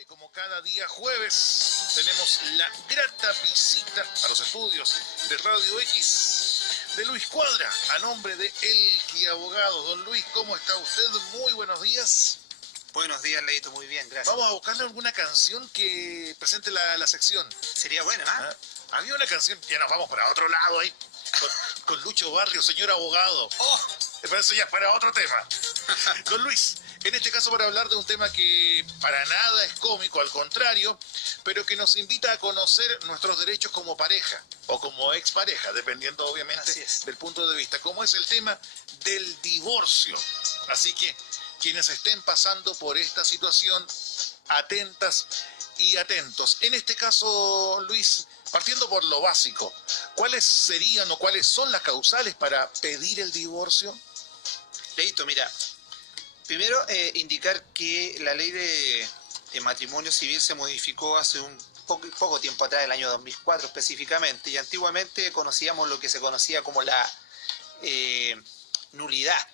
Y como cada día jueves tenemos la grata visita a los estudios de Radio X de Luis Cuadra, a nombre de Elqui Abogados. Don Luis, ¿cómo está usted? Muy buenos días. Buenos días, Leito, muy bien, gracias. Vamos a buscarle alguna canción que presente la sección. Sería buena, ¿ah? Había una canción, ya nos vamos para otro lado ahí, con Lucho Barrio, señor abogado. ¡Oh! Pero eso ya es para otro tema. Don Luis, en este caso para hablar de un tema que para nada es cómico, al contrario, pero que nos invita a conocer nuestros derechos como pareja o como expareja, dependiendo obviamente del punto de vista, como es el tema del divorcio. Así que quienes estén pasando por esta situación, atentas y atentos. En este caso, Luis, partiendo por lo básico, ¿cuáles serían o cuáles son las causales para pedir el divorcio? Leito, mira, primero indicar que la ley de matrimonio civil se modificó hace un poco tiempo atrás, el año 2004 específicamente, y antiguamente conocíamos lo que se conocía como la nulidad,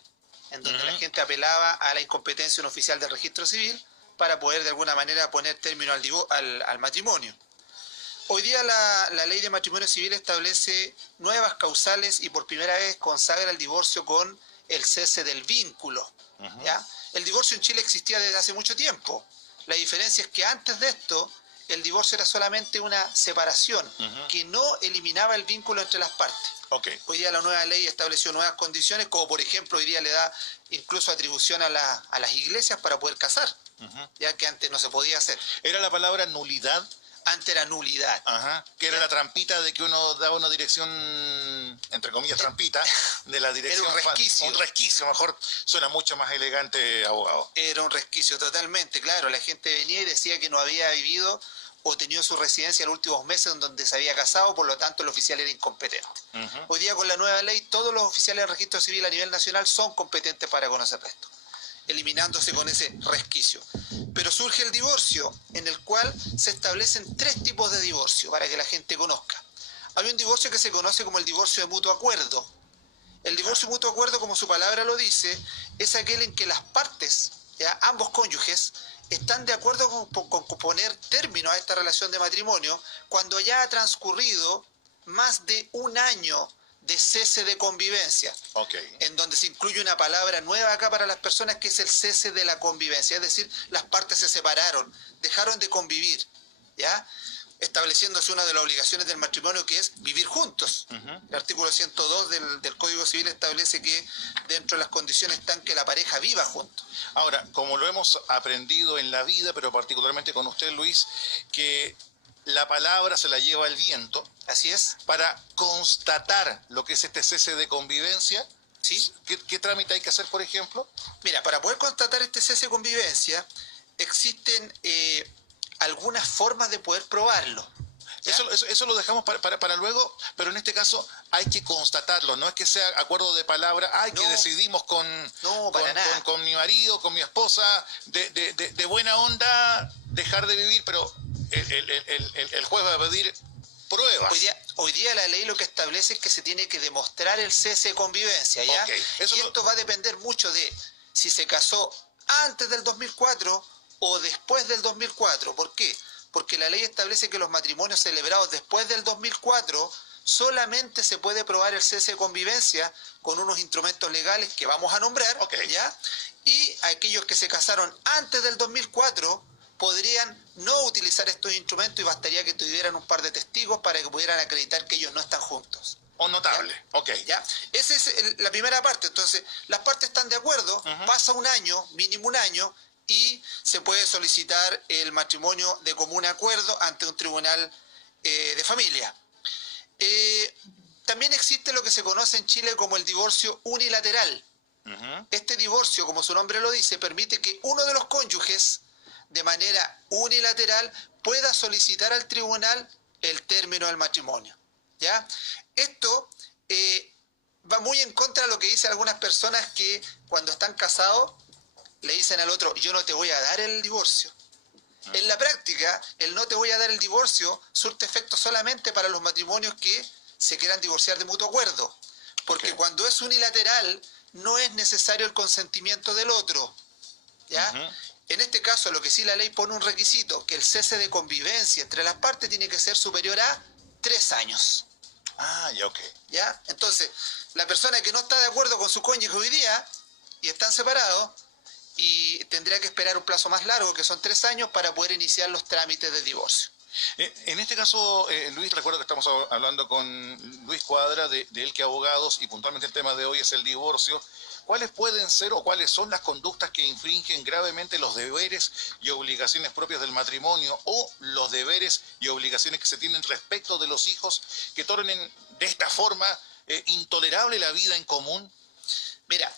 en donde la gente apelaba a la incompetencia de un oficial del registro civil para poder de alguna manera poner término al matrimonio. Hoy día la ley de matrimonio civil establece nuevas causales y por primera vez consagra el divorcio con el cese del vínculo. ¿Ya? El divorcio en Chile existía desde hace mucho tiempo. La diferencia es que antes de esto el divorcio era solamente una separación que no eliminaba el vínculo entre las partes. Hoy día la nueva ley estableció nuevas condiciones, como por ejemplo hoy día le da incluso atribución a las iglesias para poder casar, ya que antes no se podía hacer. ¿Era la palabra nulidad? Antes era nulidad. Que era la trampita de que uno daba una dirección, entre comillas, trampita, de la dirección. Era un resquicio. Un resquicio, mejor suena mucho más elegante, abogado. Era un resquicio, totalmente, claro. La gente venía y decía que no había vivido o tenido su residencia en los últimos meses en donde se había casado, por lo tanto el oficial era incompetente. Hoy día con la nueva ley, todos los oficiales del registro civil a nivel nacional son competentes para conocer esto, eliminándose con ese resquicio. Pero surge el divorcio, en el cual se establecen tres tipos de divorcio, para que la gente conozca. Hay un divorcio que se conoce como el divorcio de mutuo acuerdo. El divorcio de mutuo acuerdo, como su palabra lo dice, es aquel en que las partes, ¿ya?, ambos cónyuges, están de acuerdo con poner término a esta relación de matrimonio cuando ya ha transcurrido más de un año de cese de convivencia, en donde se incluye una palabra nueva acá para las personas, que es el cese de la convivencia, es decir, las partes se separaron, dejaron de convivir, ¿ya?, estableciéndose una de las obligaciones del matrimonio, que es vivir juntos. El artículo 102 del Código Civil establece que dentro de las condiciones están que la pareja viva juntos. Ahora, como lo hemos aprendido en la vida, pero particularmente con usted, Luis, que la palabra se la lleva el viento. Así es. Para constatar lo que es este cese de convivencia, ¿sí?, ¿Qué trámite hay que hacer, por ejemplo? Mira, para poder constatar este cese de convivencia, existen algunas formas de poder probarlo. Eso lo dejamos para luego, pero en este caso hay que constatarlo, no es que sea acuerdo de palabra, que decidimos con mi marido, con mi esposa, de buena onda dejar de vivir, pero el juez va a pedir pruebas. Hoy día la ley lo que establece es que se tiene que demostrar el cese de convivencia, ¿ya? Y esto va a depender mucho de si se casó antes del 2004 o después del 2004. ¿Por qué? Porque la ley establece que los matrimonios celebrados después del 2004 solamente se puede probar el cese de convivencia con unos instrumentos legales que vamos a nombrar, ¿ya? Y aquellos que se casaron antes del 2004 podrían no utilizar estos instrumentos y bastaría que tuvieran un par de testigos para que pudieran acreditar que ellos no están juntos. O notable, ¿ya? Esa es la primera parte. Entonces, las partes están de acuerdo, pasa un año, mínimo un año, y se puede solicitar el matrimonio de común acuerdo ante un tribunal de familia. También existe lo que se conoce en Chile como el divorcio unilateral. Este divorcio, como su nombre lo dice, permite que uno de los cónyuges, de manera unilateral, pueda solicitar al tribunal el término del matrimonio, ¿ya? Esto va muy en contra de lo que dicen algunas personas, que cuando están casados le dicen al otro: yo no te voy a dar el divorcio. En la práctica, el no te voy a dar el divorcio surte efecto solamente para los matrimonios que se quieran divorciar de mutuo acuerdo. Porque cuando es unilateral, no es necesario el consentimiento del otro, ¿ya? En este caso, lo que sí la ley pone un requisito, que el cese de convivencia entre las partes tiene que ser superior a 3 años. Ah, ya, ok. ¿Ya? Entonces, la persona que no está de acuerdo con su cónyuge hoy día y están separados, y tendría que esperar un plazo más largo, que son 3 años, para poder iniciar los trámites de divorcio. En este caso, Luis, recuerdo que estamos hablando con Luis Cuadra de Elque Abogados y puntualmente el tema de hoy es el divorcio. ¿Cuáles pueden ser o cuáles son las conductas que infringen gravemente los deberes y obligaciones propias del matrimonio o los deberes y obligaciones que se tienen respecto de los hijos que tornen de esta forma intolerable la vida en común? Mira,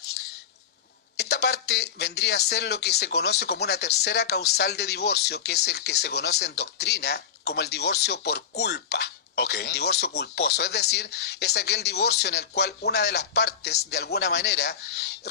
esta parte vendría a ser lo que se conoce como una tercera causal de divorcio, que es el que se conoce en doctrina como el divorcio por culpa. Okay. Divorcio culposo, es decir, es aquel divorcio en el cual una de las partes, de alguna manera,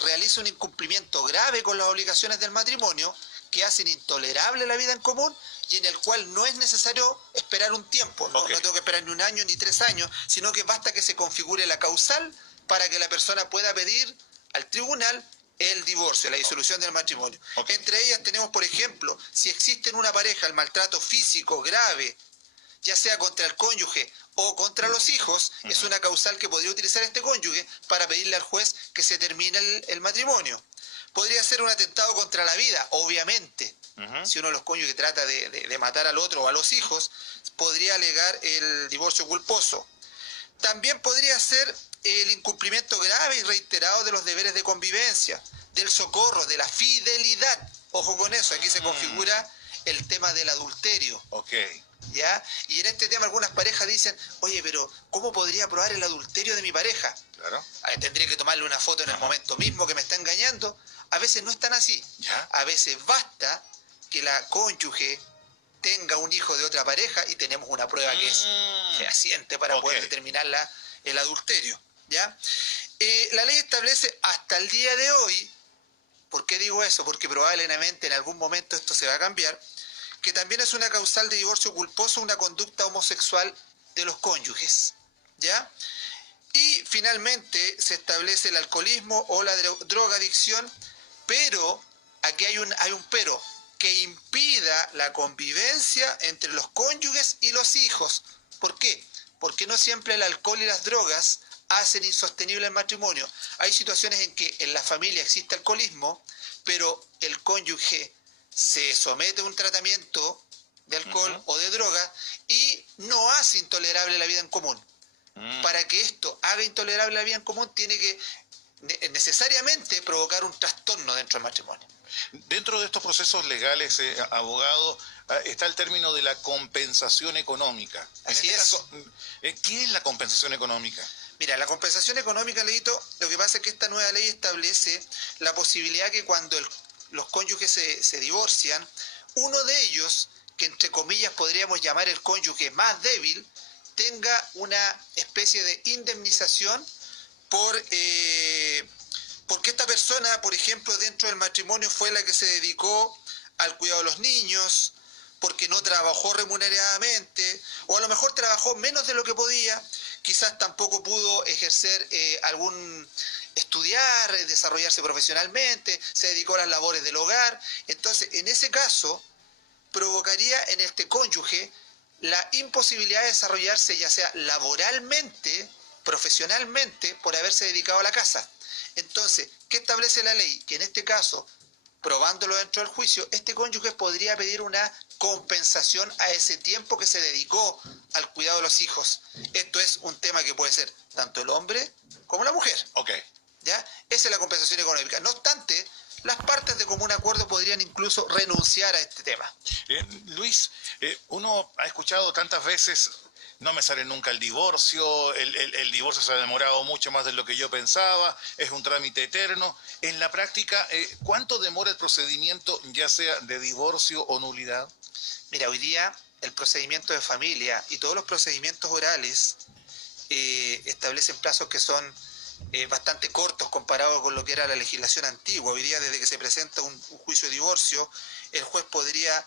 realiza un incumplimiento grave con las obligaciones del matrimonio que hacen intolerable la vida en común y en el cual no es necesario esperar un tiempo, no tengo que esperar ni 1 año ni 3 años, sino que basta que se configure la causal para que la persona pueda pedir al tribunal el divorcio, la disolución del matrimonio. Okay. Entre ellas tenemos, por ejemplo, si existe en una pareja el maltrato físico grave, ya sea contra el cónyuge o contra los hijos, es una causal que podría utilizar este cónyuge para pedirle al juez que se termine el matrimonio. Podría ser un atentado contra la vida, obviamente. Si uno de los cónyuges trata de matar al otro o a los hijos, podría alegar el divorcio culposo. También podría ser el incumplimiento grave y reiterado de los deberes de convivencia, del socorro, de la fidelidad. Ojo con eso, aquí se configura el tema del adulterio. Okay. ¿Ya? Y en este tema algunas parejas dicen, oye, pero ¿cómo podría probar el adulterio de mi pareja? Claro. Tendría que tomarle una foto en el momento mismo que me está engañando. A veces no es tan así. ¿Ya? A veces basta que la cónyuge tenga un hijo de otra pareja y tenemos una prueba que es fehaciente para poder determinar el adulterio. ¿Ya? La ley establece hasta el día de hoy, ¿por qué digo eso? Porque probablemente en algún momento esto se va a cambiar, que también es una causal de divorcio culposo una conducta homosexual de los cónyuges, ¿ya? Y finalmente se establece el alcoholismo o la drogadicción, pero aquí hay un pero, que impida la convivencia entre los cónyuges y los hijos. ¿Por qué? Porque no siempre el alcohol y las drogas hacen insostenible el matrimonio. Hay situaciones en que en la familia existe alcoholismo, pero el cónyuge se somete a un tratamiento de alcohol o de droga y no hace intolerable la vida en común. Para que esto haga intolerable la vida en común tiene que necesariamente provocar un trastorno dentro del matrimonio. Dentro de estos procesos legales, abogado, está el término de la compensación económica. Así es. Caso, ¿qué es la compensación económica? Mira, la compensación económica, Leito, lo que pasa es que esta nueva ley establece la posibilidad que cuando los cónyuges se divorcian, uno de ellos, que entre comillas podríamos llamar el cónyuge más débil, tenga una especie de indemnización porque esta persona, por ejemplo, dentro del matrimonio fue la que se dedicó al cuidado de los niños, porque no trabajó remuneradamente, o a lo mejor trabajó menos de lo que podía, quizás tampoco pudo ejercer estudiar, desarrollarse profesionalmente, se dedicó a las labores del hogar. Entonces, en ese caso, provocaría en este cónyuge la imposibilidad de desarrollarse ya sea laboralmente, profesionalmente, por haberse dedicado a la casa. Entonces, ¿qué establece la ley? Que en este caso, probándolo dentro del juicio, este cónyuge podría pedir una compensación a ese tiempo que se dedicó al cuidado de los hijos. Esto es un tema que puede ser tanto el hombre como la mujer. Okay. ¿Ya? Esa es la compensación económica. No obstante, las partes de común acuerdo podrían incluso renunciar a este tema. Luis, uno ha escuchado tantas veces, no me sale nunca el divorcio, el divorcio se ha demorado mucho más de lo que yo pensaba, es un trámite eterno. En la práctica, ¿cuánto demora el procedimiento, ya sea de divorcio o nulidad? Mira, hoy día el procedimiento de familia y todos los procedimientos orales establecen plazos que son bastante cortos comparado con lo que era la legislación antigua. Hoy día, desde que se presenta un juicio de divorcio, el juez podría,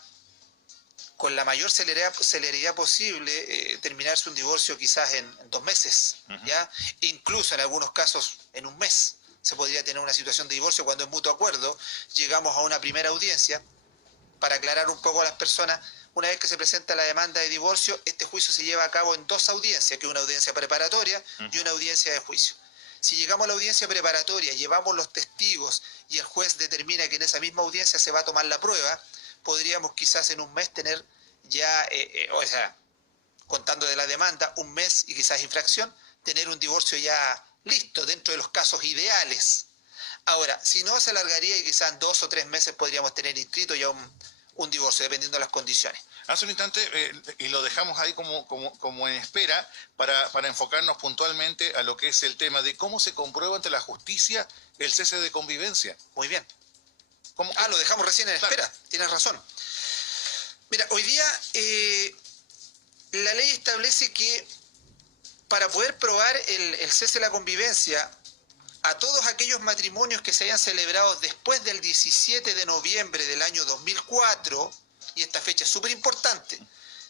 con la mayor celeridad posible, terminarse un divorcio quizás en 2 meses, ¿ya? Incluso en algunos casos en 1 mes se podría tener una situación de divorcio cuando es mutuo acuerdo. Llegamos a una primera audiencia, para aclarar un poco a las personas, una vez que se presenta la demanda de divorcio, este juicio se lleva a cabo en dos audiencias, que es una audiencia preparatoria y una audiencia de juicio. Si llegamos a la audiencia preparatoria, llevamos los testigos y el juez determina que en esa misma audiencia se va a tomar la prueba, podríamos quizás en un mes tener ya, o sea, contando de la demanda, un mes y quizás infracción, tener un divorcio ya listo dentro de los casos ideales. Ahora, si no, se alargaría y quizás en 2 o 3 meses podríamos tener inscrito ya un divorcio, dependiendo de las condiciones. Hace un instante, y lo dejamos ahí como en espera, para enfocarnos puntualmente a lo que es el tema de cómo se comprueba ante la justicia el cese de convivencia. Muy bien. ¿Cómo? Lo dejamos recién en espera, tienes razón. Mira, hoy día la ley establece que para poder probar el cese de la convivencia a todos aquellos matrimonios que se hayan celebrado después del 17 de noviembre del año 2004, y esta fecha es súper importante,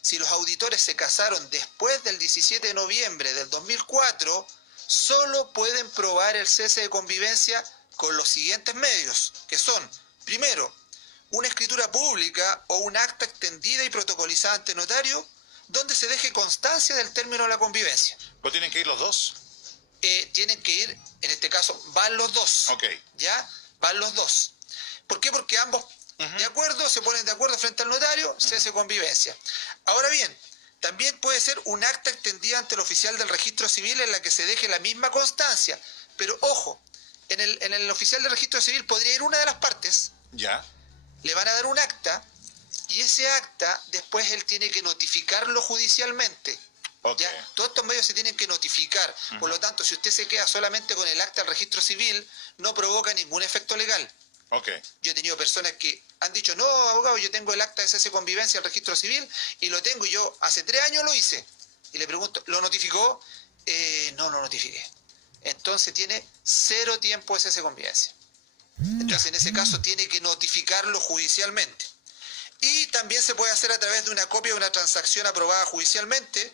si los auditores se casaron después del 17 de noviembre del 2004, solo pueden probar el cese de convivencia con los siguientes medios, que son, primero, una escritura pública o un acta extendida y protocolizada ante notario, donde se deje constancia del término de la convivencia. ¿Pero tienen que ir los dos? Tienen que ir, en este caso, van los dos. Ok. ¿Ya? Van los dos. ¿Por qué? Porque ambos de acuerdo, se ponen de acuerdo frente al notario, cese de convivencia. Ahora bien, también puede ser un acta extendida ante el oficial del registro civil en la que se deje la misma constancia. Pero ojo, en el oficial del registro civil podría ir una de las partes. Ya. Le van a dar un acta y ese acta después él tiene que notificarlo judicialmente. Okay. ¿Ya? Todos estos medios se tienen que notificar. Por lo tanto, si usted se queda solamente con el acta del registro civil, no provoca ningún efecto legal. Okay. Yo he tenido personas que han dicho, no, abogado, yo tengo el acta de cese de convivencia al registro civil y lo tengo, y yo hace 3 años lo hice. Y le pregunto, ¿lo notificó? No lo notifiqué. Entonces tiene 0 tiempo de cese de convivencia. Entonces en ese caso tiene que notificarlo judicialmente. Y también se puede hacer a través de una copia de una transacción aprobada judicialmente,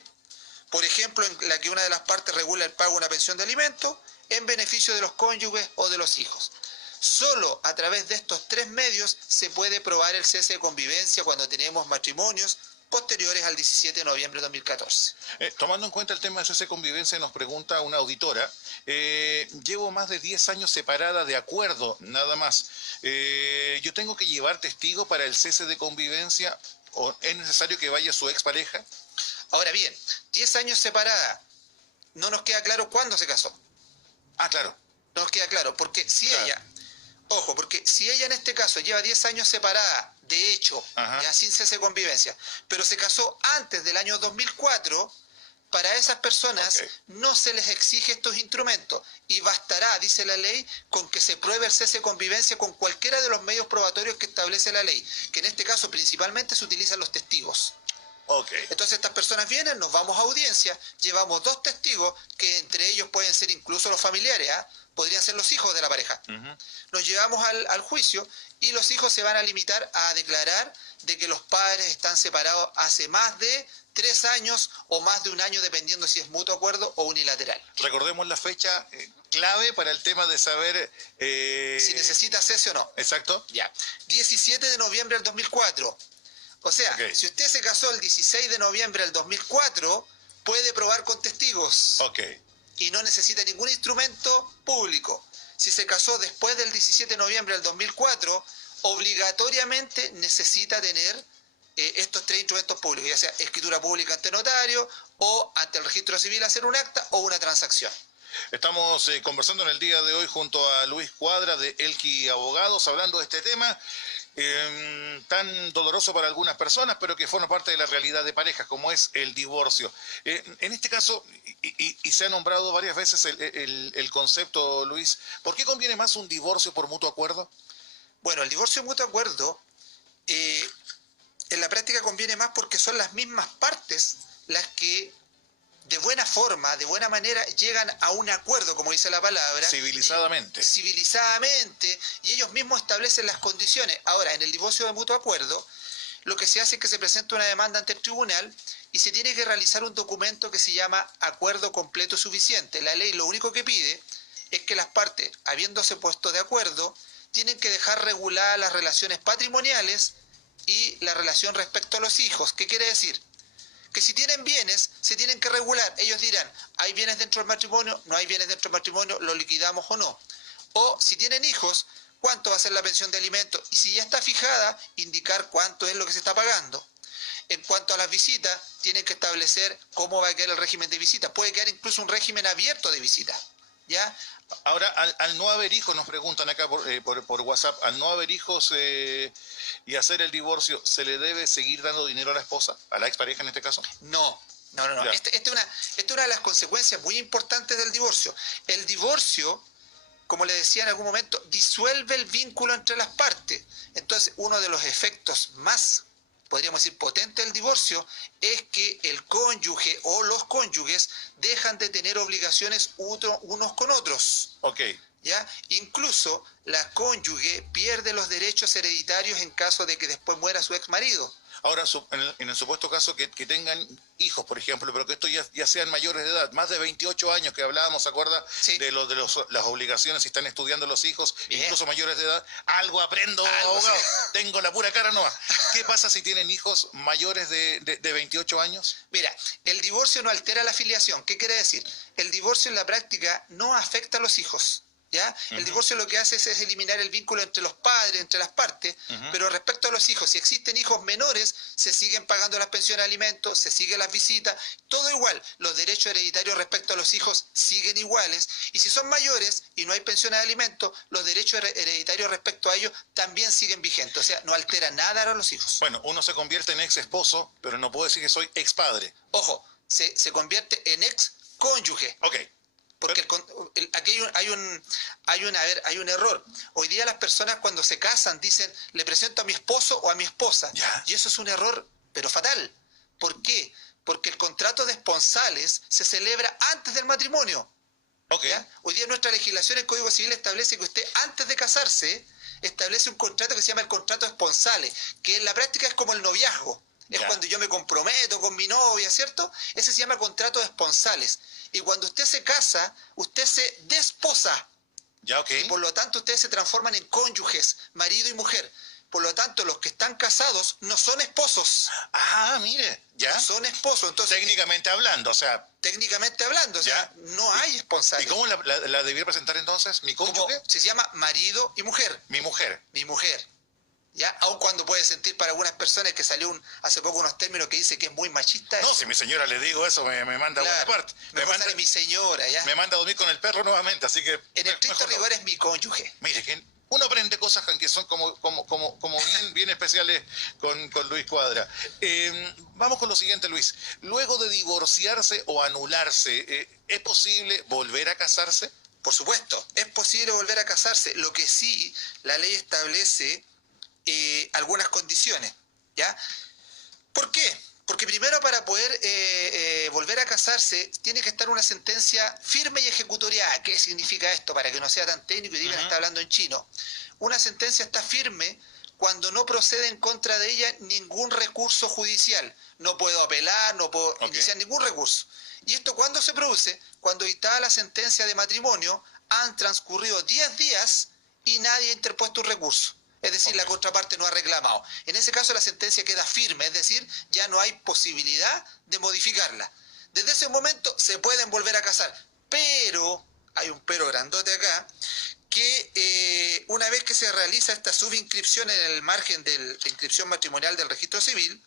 por ejemplo, en la que una de las partes regula el pago de una pensión de alimentos en beneficio de los cónyuges o de los hijos. Solo a través de estos 3 medios se puede probar el cese de convivencia cuando tenemos matrimonios posteriores al 17 de noviembre de 2014. Tomando en cuenta el tema de cese de convivencia, nos pregunta una auditora, llevo más de 10 años separada de acuerdo, nada más. ¿Yo tengo que llevar testigo para el cese de convivencia o es necesario que vaya su expareja? Ahora bien, 10 años separada, no nos queda claro cuándo se casó. Ah, claro. No nos queda claro, porque si ella, ojo, porque si ella en este caso lleva 10 años separada, de hecho, ya sin cese de convivencia, pero se casó antes del año 2004, para esas personas no se les exige estos instrumentos y bastará, dice la ley, con que se pruebe el cese de convivencia con cualquiera de los medios probatorios que establece la ley, que en este caso principalmente se utilizan los testigos. Entonces estas personas vienen, nos vamos a audiencia, llevamos 2 testigos, que entre ellos pueden ser incluso los familiares, podrían ser los hijos de la pareja. Los llevamos al juicio y los hijos se van a limitar a declarar de que los padres están separados hace más de 3 años o más de 1 año, dependiendo si es mutuo acuerdo o unilateral. Recordemos la fecha clave para el tema de saber... si necesita cese o no. Exacto. Ya. 17 de noviembre del 2004. O sea, si usted se casó el 16 de noviembre del 2004, puede probar con testigos. Y no necesita ningún instrumento público. Si se casó después del 17 de noviembre del 2004, obligatoriamente necesita tener estos 3 instrumentos públicos, ya sea escritura pública ante notario o ante el registro civil hacer un acta o una transacción. Estamos conversando en el día de hoy junto a Luis Cuadra de Elqui Abogados, hablando de este tema tan doloroso para algunas personas, pero que forma parte de la realidad de parejas, como es el divorcio. En este caso, y se ha nombrado varias veces el concepto, Luis, ¿por qué conviene más un divorcio por mutuo acuerdo? Bueno, el divorcio de mutuo acuerdo en la práctica conviene más porque son las mismas partes las que de buena forma, de buena manera, llegan a un acuerdo, como dice la palabra. Civilizadamente. Civilizadamente, y ellos mismos establecen las condiciones. Ahora, en el divorcio de mutuo acuerdo, lo que se hace es que se presenta una demanda ante el tribunal y se tiene que realizar un documento que se llama acuerdo completo suficiente. La ley lo único que pide es que las partes, habiéndose puesto de acuerdo, tienen que dejar reguladas las relaciones patrimoniales y y la relación respecto a los hijos. ¿Qué quiere decir? Que si tienen bienes, se tienen que regular. Ellos dirán, ¿hay bienes dentro del matrimonio? ¿No hay bienes dentro del matrimonio? ¿Lo liquidamos o no? O si tienen hijos, ¿cuánto va a ser la pensión de alimentos? Y si ya está fijada, indicar cuánto es lo que se está pagando. En cuanto a las visitas, tienen que establecer cómo va a quedar el régimen de visitas. Puede quedar incluso un régimen abierto de visitas, ¿ya? Ahora, al no haber hijos, nos preguntan acá por WhatsApp, al no haber hijos y hacer el divorcio, ¿se le debe seguir dando dinero a la esposa, a la expareja en este caso? No. Esta es una de las consecuencias muy importantes del divorcio. El divorcio, como le decía en algún momento, disuelve el vínculo entre las partes. Entonces, uno de los efectos más, podríamos decir, potente del divorcio es que el cónyuge o los cónyuges dejan de tener obligaciones unos con otros. Ok. ¿Ya? Incluso la cónyuge pierde los derechos hereditarios en caso de que después muera su ex marido. Ahora, en el supuesto caso que tengan hijos, por ejemplo, pero que estos ya sean mayores de edad, más de 28 años que hablábamos, ¿se acuerda? Sí. De las obligaciones, si están estudiando los hijos, Bien. incluso mayores de edad, algo aprendo, abogado, tengo la pura cara nomás. ¿Qué pasa si tienen hijos mayores de 28 años? Mira, el divorcio no altera la filiación. ¿Qué quiere decir? El divorcio en la práctica no afecta a los hijos. ¿Ya? El divorcio lo que hace es eliminar el vínculo entre los padres, entre las partes, pero respecto a los hijos, si existen hijos menores, se siguen pagando las pensiones de alimentos, se siguen las visitas, todo igual. Los derechos hereditarios respecto a los hijos siguen iguales, y si son mayores y no hay pensiones de alimentos, los derechos hereditarios respecto a ellos también siguen vigentes, o sea, no altera nada a los hijos. Bueno, uno se convierte en ex esposo, pero no puedo decir que soy ex padre. Ojo, se convierte en ex cónyuge. Ok. Porque aquí hay un error. Hoy día las personas cuando se casan dicen, le presento a mi esposo o a mi esposa. ¿Ya? Y eso es un error, pero fatal. ¿Por qué? Porque el contrato de esponsales se celebra antes del matrimonio. Okay. ¿Ya? Hoy día nuestra legislación, el Código Civil establece que usted antes de casarse establece un contrato que se llama el contrato de esponsales, que en la práctica es como el noviazgo. Es cuando yo me comprometo con mi novia, ¿cierto? Ese se llama contrato de esponsales. Y cuando usted se casa, usted se desposa. Ya, ok. Y por lo tanto ustedes se transforman en cónyuges, marido y mujer. Por lo tanto, los que están casados no son esposos. Ah, mire, ya. No son esposos. Entonces, técnicamente hablando, o sea, no hay esponsales. ¿y cómo la debiera presentar entonces? ¿Mi cónyuge? Se llama marido y mujer. Mi mujer. Mi mujer. ¿Ya? Aun cuando puede sentir para algunas personas que salió hace poco unos términos que dice que es muy machista. No, si mi señora le digo eso, me manda a buena parte. Me manda mi señora, ¿ya? Me manda a dormir con el perro nuevamente, así que... En el estricto rigor es mi cónyuge. Mire, que uno aprende cosas que son como bien especiales con Luis Cuadra. Vamos con lo siguiente, Luis. Luego de divorciarse o anularse, ¿es posible volver a casarse? Por supuesto, es posible volver a casarse. Lo que sí, la ley establece algunas condiciones, ¿ya? ¿Por qué? Porque primero para poder volver a casarse tiene que estar una sentencia firme y ejecutoriada. ¿Qué significa esto? Para que no sea tan técnico y digan está hablando en chino. Una sentencia está firme cuando no procede en contra de ella ningún recurso judicial. No puedo apelar, no puedo iniciar ningún recurso. ¿Y esto cuándo se produce? Cuando dictada la sentencia de matrimonio han transcurrido 10 días y nadie ha interpuesto un recurso. Es decir, la contraparte no ha reclamado. En ese caso la sentencia queda firme, es decir, ya no hay posibilidad de modificarla. Desde ese momento se pueden volver a casar, pero, hay un pero grandote acá, que una vez que se realiza esta subinscripción en el margen de la inscripción matrimonial del registro civil,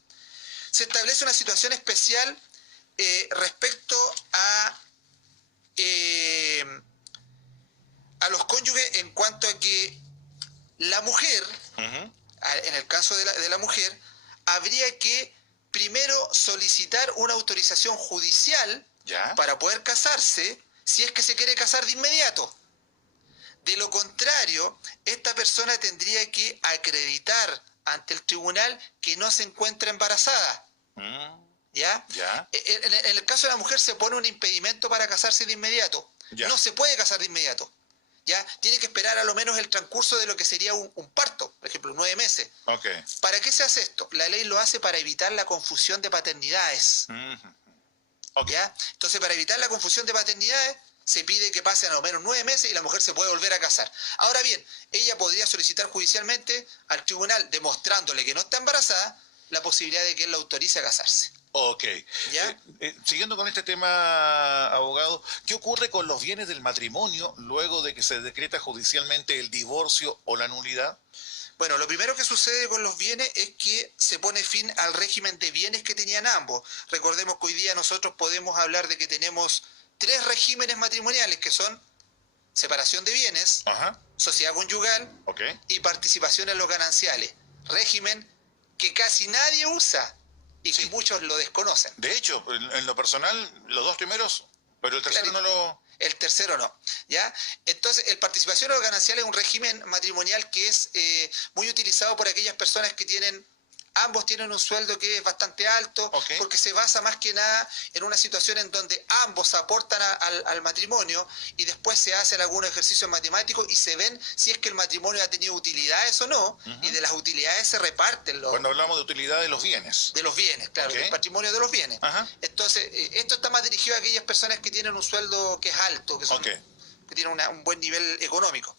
se establece una situación especial respecto a los cónyuges en cuanto a que la mujer, en el caso de la mujer, habría que primero solicitar una autorización judicial para poder casarse, si es que se quiere casar de inmediato. De lo contrario, esta persona tendría que acreditar ante el tribunal que no se encuentra embarazada. ¿Ya? En el caso de la mujer se pone un impedimento para casarse de inmediato. No se puede casar de inmediato. ¿Ya? Tiene que esperar a lo menos el transcurso de lo que sería un parto, por ejemplo, 9 meses. ¿Para qué se hace esto? La ley lo hace para evitar la confusión de paternidades. ¿Ya? Entonces, para evitar la confusión de paternidades, se pide que pasen a lo menos 9 meses y la mujer se puede volver a casar. Ahora bien, ella podría solicitar judicialmente al tribunal, demostrándole que no está embarazada, la posibilidad de que él lo autorice a casarse. Ok. ¿Ya? Siguiendo con este tema, abogado, ¿qué ocurre con los bienes del matrimonio luego de que se decreta judicialmente el divorcio o la nulidad? Bueno, lo primero que sucede con los bienes es que se pone fin al régimen de bienes que tenían ambos. Recordemos que hoy día nosotros podemos hablar de que tenemos 3 regímenes matrimoniales, que son separación de bienes, Ajá. sociedad conyugal, Ok. y participación en los gananciales. Régimen que casi nadie usa y que muchos lo desconocen. De hecho, en lo personal, los 2 primeros, pero el tercero Claro, no lo... el tercero no, ¿ya? Entonces, el participación en los gananciales es un régimen matrimonial que es muy utilizado por aquellas personas que ambos tienen un sueldo que es bastante alto, porque se basa más que nada en una situación en donde ambos aportan al matrimonio y después se hacen algunos ejercicios matemáticos y se ven si es que el matrimonio ha tenido utilidades o no, y de las utilidades se reparten los... Cuando hablamos de utilidad de los bienes. De los bienes, claro, del patrimonio de los bienes. Ajá. Entonces, esto está más dirigido a aquellas personas que tienen un sueldo que es alto, que tienen un buen nivel económico.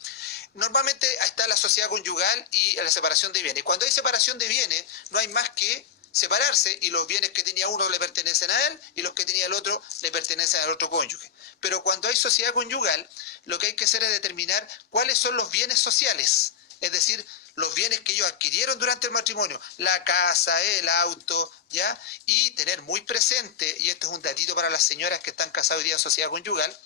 Normalmente está la sociedad conyugal y la separación de bienes. Cuando hay separación de bienes, no hay más que separarse y los bienes que tenía uno le pertenecen a él y los que tenía el otro le pertenecen al otro cónyuge. Pero cuando hay sociedad conyugal, lo que hay que hacer es determinar cuáles son los bienes sociales, es decir, los bienes que ellos adquirieron durante el matrimonio, la casa, el auto, ¿ya? Y tener muy presente, y esto es un datito para las señoras que están casadas hoy día en sociedad conyugal,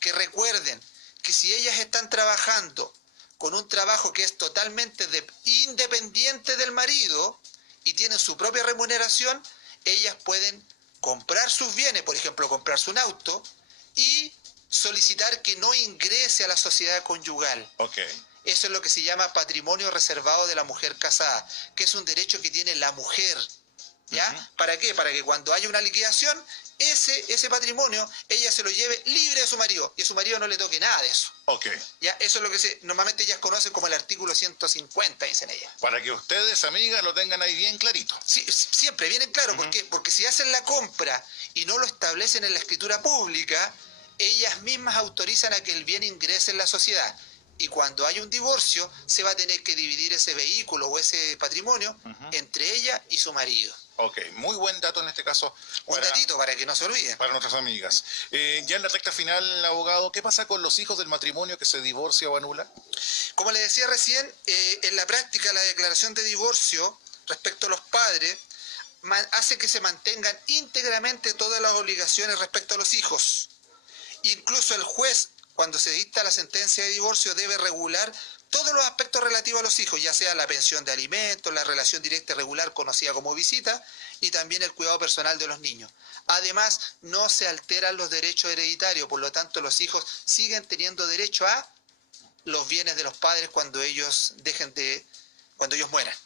que recuerden que si ellas están trabajando con un trabajo que es totalmente independiente del marido y tienen su propia remuneración, ellas pueden comprar sus bienes, por ejemplo, comprarse un auto y solicitar que no ingrese a la sociedad conyugal. Eso es lo que se llama patrimonio reservado de la mujer casada, que es un derecho que tiene la mujer. ¿Ya? ¿Para qué? Para que cuando haya una liquidación, ese patrimonio ella se lo lleve libre de su marido y a su marido no le toque nada de eso. ¿Ya? Eso es lo que normalmente ellas conocen como el artículo 150, dicen ellas. Para que ustedes, amigas, lo tengan ahí bien clarito. Sí, siempre vienen claro. ¿Por qué? Porque si hacen la compra y no lo establecen en la escritura pública, ellas mismas autorizan a que el bien ingrese en la sociedad. Y cuando hay un divorcio, se va a tener que dividir ese vehículo o ese patrimonio entre ella y su marido. Muy buen dato en este caso. Un datito para que no se olvide. Para nuestras amigas. Ya en la recta final, abogado, ¿qué pasa con los hijos del matrimonio que se divorcia o anula? Como le decía recién, en la práctica la declaración de divorcio respecto a los padres hace que se mantengan íntegramente todas las obligaciones respecto a los hijos. Incluso el juez, cuando se dicta la sentencia de divorcio, debe regular todos los aspectos relativos a los hijos, ya sea la pensión de alimentos, la relación directa y regular conocida como visita, y también el cuidado personal de los niños. Además, no se alteran los derechos hereditarios, por lo tanto los hijos siguen teniendo derecho a los bienes de los padres cuando ellos mueran.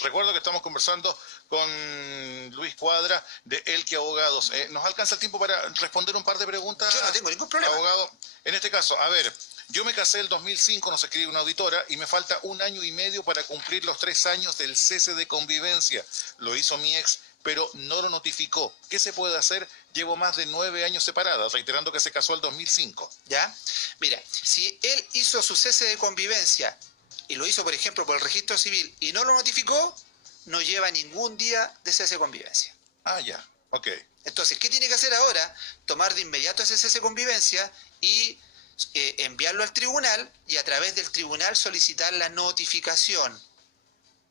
Recuerdo que estamos conversando con Luis Cuadra de Elqui Abogados. ¿Nos alcanza el tiempo para responder un par de preguntas? Yo no tengo ningún problema. Abogado, en este caso, a ver, yo me casé el 2005, nos escribe una auditora, y me falta 1 año y medio para cumplir los 3 años del cese de convivencia. Lo hizo mi ex, pero no lo notificó. ¿Qué se puede hacer? Llevo más de 9 años separada, reiterando que se casó el 2005. ¿Ya? Mira, si él hizo su cese de convivencia y lo hizo, por ejemplo, por el registro civil y no lo notificó, no lleva ningún día de cese de convivencia. Ya. Entonces, ¿qué tiene que hacer ahora? Tomar de inmediato ese cese de convivencia y enviarlo al tribunal y a través del tribunal solicitar la notificación.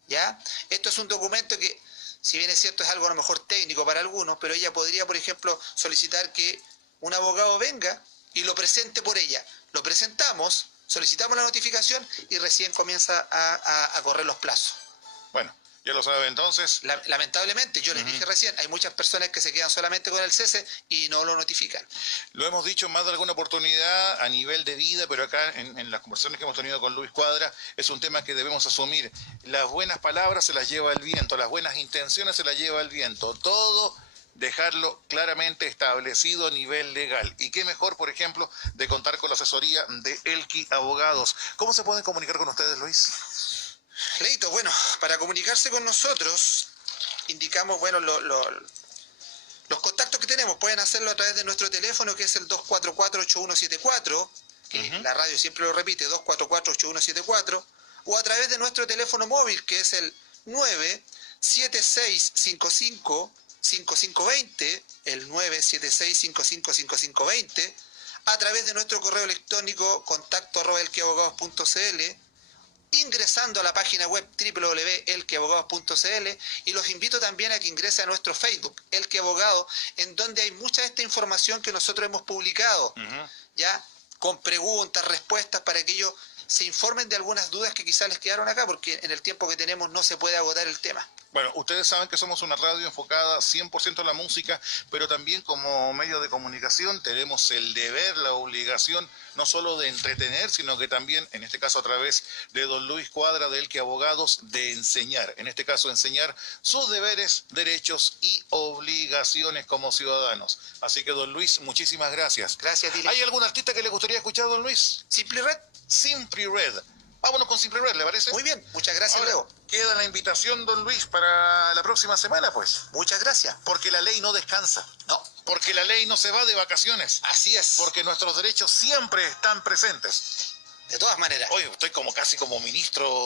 ¿Ya? Esto es un documento que, si bien es cierto, es algo a lo mejor técnico para algunos, pero ella podría, por ejemplo, solicitar que un abogado venga y lo presente por ella. Lo presentamos, solicitamos la notificación y recién comienza a correr los plazos. Bueno, ya lo sabe entonces. Lamentablemente, yo les dije recién, hay muchas personas que se quedan solamente con el cese y no lo notifican. Lo hemos dicho en más de alguna oportunidad a nivel de vida, pero acá en las conversaciones que hemos tenido con Luis Cuadra es un tema que debemos asumir. Las buenas palabras se las lleva el viento, las buenas intenciones se las lleva el viento. Todo dejarlo claramente establecido a nivel legal. Y qué mejor, por ejemplo, de contar con la asesoría de Elqui Abogados. ¿Cómo se pueden comunicar con ustedes, Luis? Leito, bueno, para comunicarse con nosotros, indicamos, bueno, los contactos que tenemos. Pueden hacerlo a través de nuestro teléfono, que es el 244-8174, que la radio siempre lo repite, 244-8174, o a través de nuestro teléfono móvil, que es el 7655-5520, el 976555520, a través de nuestro correo electrónico contacto@elqueabogados.cl, ingresando a la página web www.elqueabogados.cl, y los invito también a que ingrese a nuestro Facebook, El Que Abogado, en donde hay mucha de esta información que nosotros hemos publicado, ya con preguntas, respuestas, para que ellos se informen de algunas dudas que quizás les quedaron acá, porque en el tiempo que tenemos no se puede agotar el tema. Bueno, ustedes saben que somos una radio enfocada 100% en la música, pero también como medio de comunicación tenemos el deber, la obligación, no solo de entretener, sino que también, en este caso a través de don Luis Cuadra de El Que Abogados, de enseñar. En este caso, enseñar sus deberes, derechos y obligaciones como ciudadanos. Así que, don Luis, muchísimas gracias. Gracias, Dile. ¿Hay algún artista que le gustaría escuchar, don Luis? Simply Red. Simply Red. Vámonos con Simply Red, ¿le parece? Muy bien, muchas gracias, Ahora, Leo. queda la invitación, don Luis, para la próxima semana, pues. Muchas gracias. Porque la ley no descansa. No. Porque la ley no se va de vacaciones. Así es. Porque nuestros derechos siempre están presentes. De todas maneras. Oye, estoy como casi como ministro